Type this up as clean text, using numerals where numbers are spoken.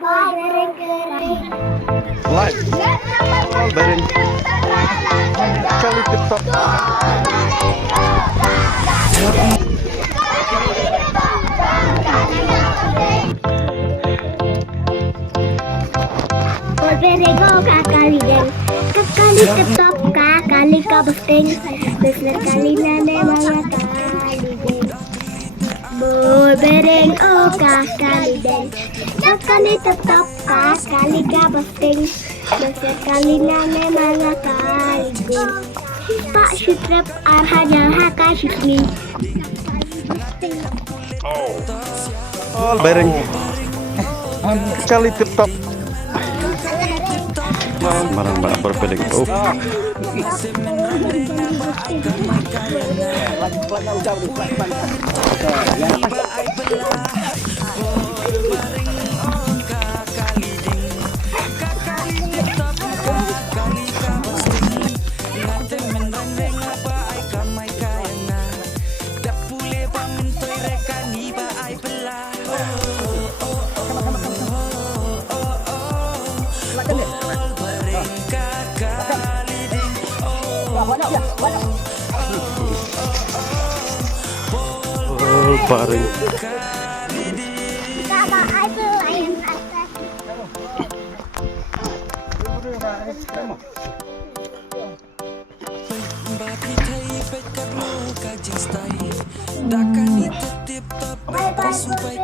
Live. All bareng. Kali TikTok. Berego kakali den, kakali tetap kakali kabesteng, besar kali nane mga kali den. Bereng oh kakali den, kakali tetap kakali kabesteng, besar kali nane mga kali den. Pak Syutrep arhanya haka syukni. All bareng. Kali TikTok. Barang-barang berpeling. Oh. Oh, bareng. Dakkan itu tip top, super